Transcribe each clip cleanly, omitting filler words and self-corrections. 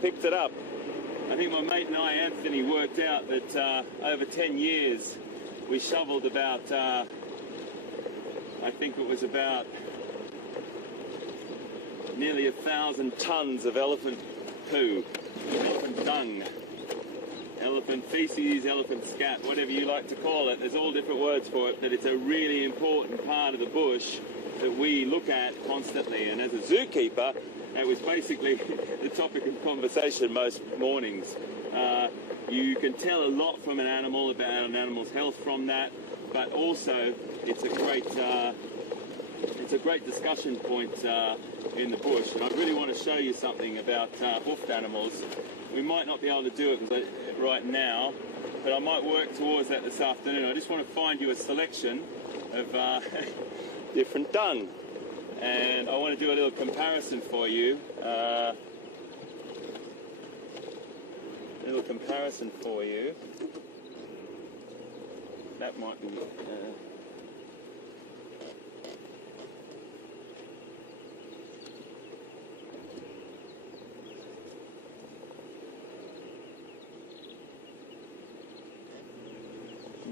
picked it up. I think my mate and I, Anthony, worked out that over 10 years we shoveled about, I think it was about nearly 1,000 tons of elephant poo, elephant dung, elephant feces, elephant scat, whatever you like to call it. There's all different words for it, but it's a really important part of the bush that we look at constantly. And as a zookeeper, it was basically the topic of conversation most mornings. You can tell a lot from an animal about an animal's health from that, but also it's a great discussion point in the bush. And I really want to show you something about hoofed animals. We might not be able to do it right now, but I might work towards that this afternoon. I just want to find you a selection of different dung. And I want to do a little comparison for you. That might be...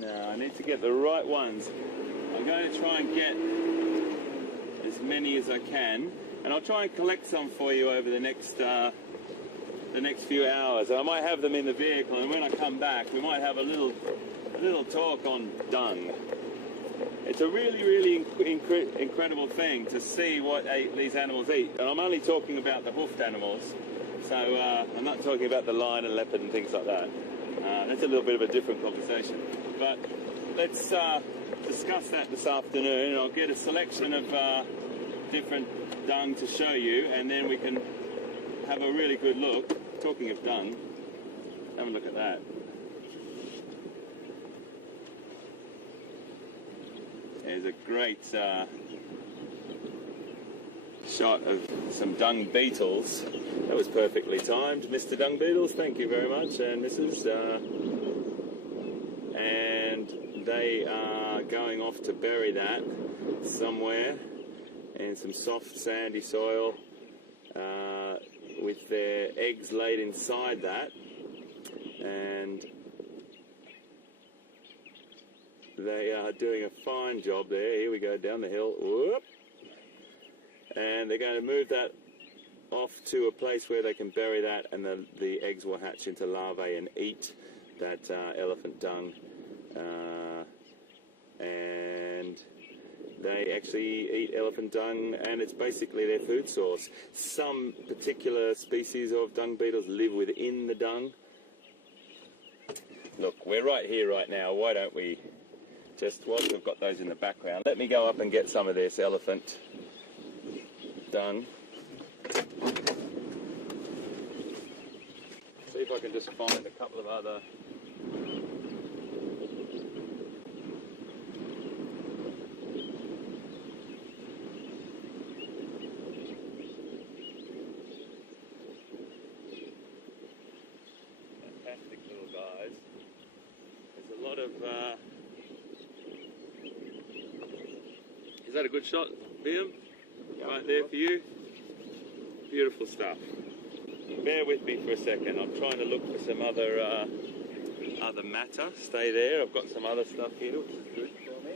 No, I need to get the right ones. I'm going to try and get as many as I can, and I'll try and collect some for you over the next few hours. I might have them in the vehicle, and when I come back, we might have a little talk on dung. It's a really incredible thing to see what these animals eat, and I'm only talking about the hoofed animals. So I'm not talking about the lion and leopard and things like that. That's a little bit of a different conversation. But let's discuss that this afternoon, and I'll get a selection of different dung to show you, and then we can have a really good look. Talking of dung, have a look at that. There's a great shot of some dung beetles. That was perfectly timed, Mr. Dung Beetles. Thank you very much, and Mrs. And they are going off to bury that somewhere in some soft sandy soil with their eggs laid inside that, and they are doing a fine job there. Here we go down the hill. Whoop. And they're going to move that off to a place where they can bury that, and the eggs will hatch into larvae and eat that elephant dung. And they actually eat elephant dung, and it's basically their food source. Some particular species of dung beetles live within the dung. Look, we're right here right now. Why don't we just, whilst we've got those in the background, let me go up and get some of this elephant dung. See if I can just find a couple of other fantastic little guys. There's a lot of is that a good shot, Liam? Yep, right there for you. Beautiful stuff. Bear with me for a second. I'm trying to look for some other matter. Stay there. I've got some other stuff here which is good for me.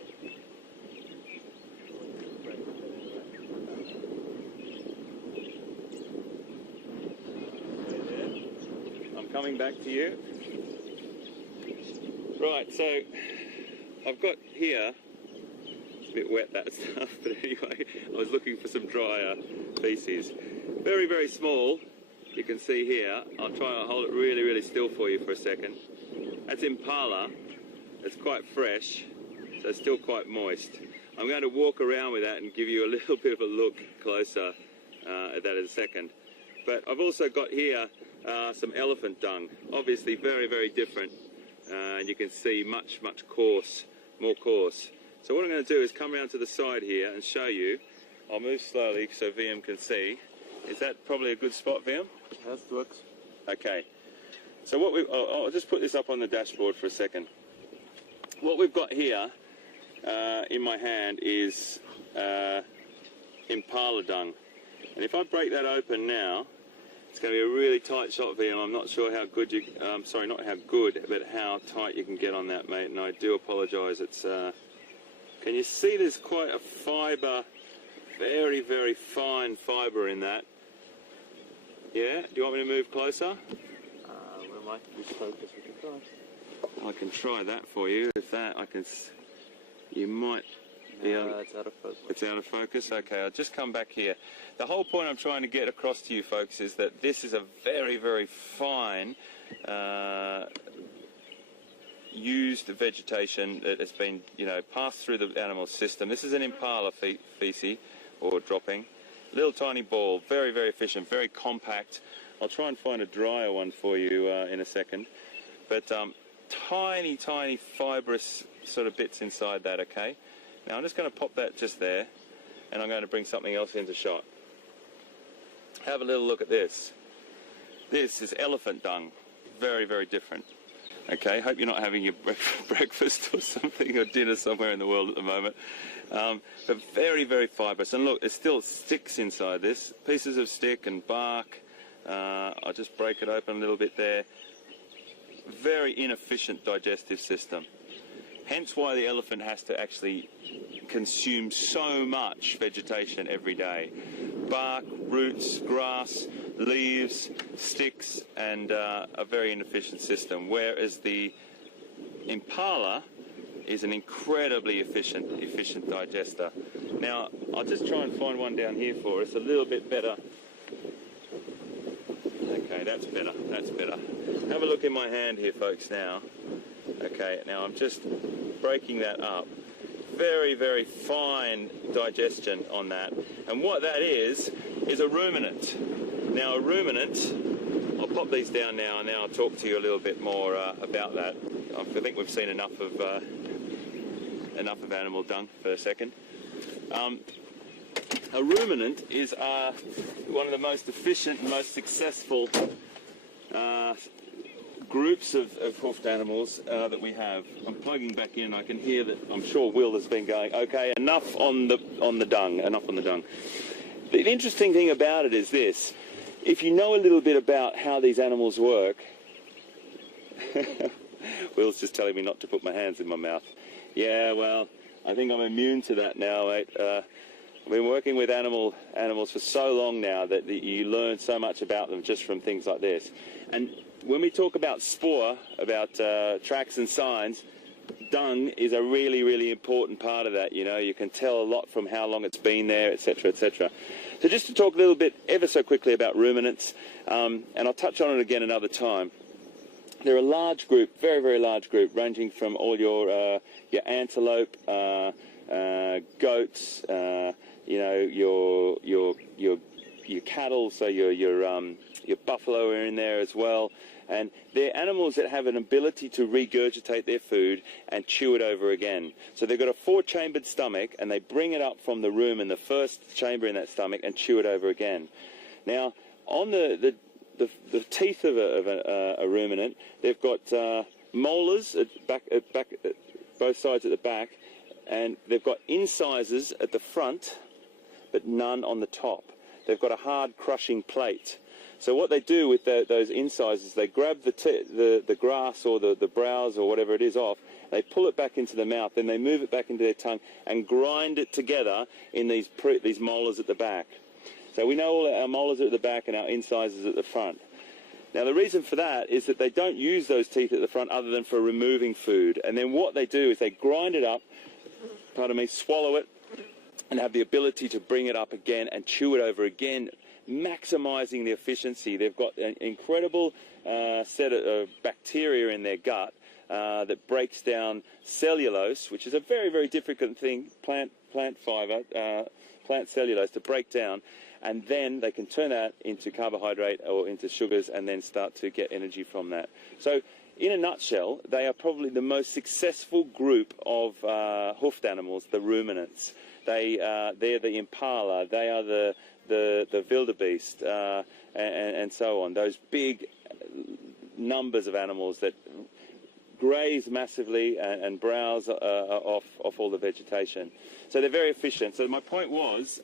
There. I'm coming back to you. Right, so I've got here, it's a bit wet that stuff, but anyway, I was looking for some drier feces. Very, very small, you can see here. I'll try and hold it really, really still for you for a second. That's Impala. It's quite fresh, so it's still quite moist. I'm going to walk around with that and give you a little bit of a look closer at that in a second. But I've also got here some elephant dung, obviously very, very different. And you can see much, much coarse, more coarse. So what I'm going to do is come around to the side here and show you. I'll move slowly so VM can see. Is that probably a good spot, VM? That works. Okay. So what I'll just put this up on the dashboard for a second. What we've got here in my hand is Impala dung. And if I break that open now, It's going to be a really tight shot for you. I'm not sure how good you, sorry, not how good, but how tight you can get on that, mate. And I do apologise. It's, can you see there's quite a fibre, very, very fine fibre in that? Yeah? Do you want me to move closer? We might lose focus. We can try. I can try that for you. If that, I can, you might be able. It's out of focus. It's out of focus? Okay, I'll just come back here. The whole point I'm trying to get across to you folks is that this is a very, very fine used vegetation that has been, you know, passed through the animal system. This is an impala feces or dropping. Little tiny ball, very, very efficient, very compact. I'll try and find a drier one for you in a second. But tiny, tiny fibrous sort of bits inside that, okay? Now I'm just going to pop that just there, and I'm going to bring something else into shot. Have a little look at this. This is elephant dung. Very, very different. Okay, hope you're not having your breakfast or something, or dinner somewhere in the world at the moment. But very, very fibrous. And look, there's still sticks inside this. Pieces of stick and bark. I'll just break it open a little bit there. Very inefficient digestive system. Hence why the elephant has to actually consume so much vegetation every day. Bark, roots, grass, leaves, sticks, and a very inefficient system. Whereas the impala is an incredibly efficient digester. Now, I'll just try and find one down here for us, a little bit better. Okay, that's better, that's better. Have a look in my hand here, folks, now. Okay, now I'm just breaking that up. Very, very fine digestion on that. And what that is a ruminant. Now, a ruminant, I'll pop these down now, and now I'll talk to you a little bit more about that. I think we've seen enough of animal dung for a second. A ruminant is one of the most efficient and most successful groups of hoofed animals that we have. I'm plugging back in. I can hear that. I'm sure Will has been going, okay, enough on the dung, enough on the dung. The interesting thing about it is this: if you know a little bit about how these animals work, Will's just telling me not to put my hands in my mouth. Yeah, well, I think I'm immune to that now, mate. I've been working with animals for so long now that you learn so much about them just from things like this. And when we talk about spoor, about tracks and signs, dung is a really, really important part of that. You know, you can tell a lot from how long it's been there, etc., etc. So just to talk a little bit, ever so quickly, about ruminants, and I'll touch on it again another time. They're a large group, very, very large group, ranging from all your antelope, goats, you know, your cattle, so your buffalo are in there as well. And they're animals that have an ability to regurgitate their food and chew it over again. So they've got a 4-chambered stomach, and they bring it up from the rumen, the first chamber in that stomach, and chew it over again. Now, on the teeth of a ruminant, they've got molars at both sides at the back, and they've got incisors at the front, but none on the top. They've got a hard crushing plate. So what they do with those incisors, they grab the grass or the browse or whatever it is off, they pull it back into the mouth, then they move it back into their tongue and grind it together in these molars at the back. So we know all our molars are at the back and our incisors at the front. Now the reason for that is that they don't use those teeth at the front other than for removing food. And then what they do is they grind it up, pardon me, swallow it, and have the ability to bring it up again and chew it over again, maximizing the efficiency. They've got an incredible set of bacteria in their gut that breaks down cellulose, which is a very, very difficult thing, plant fiber, plant cellulose to break down, and then they can turn that into carbohydrate or into sugars and then start to get energy from that. So in a nutshell, they are probably the most successful group of hoofed animals, the ruminants. They're the impala, they are the wildebeest, and so on. Those big numbers of animals that graze massively and browse off all the vegetation. So they're very efficient. So my point was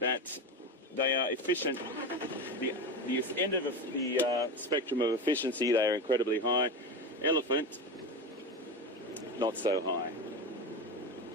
that they are efficient. the end of the spectrum of efficiency, they are incredibly high. Elephant, not so high.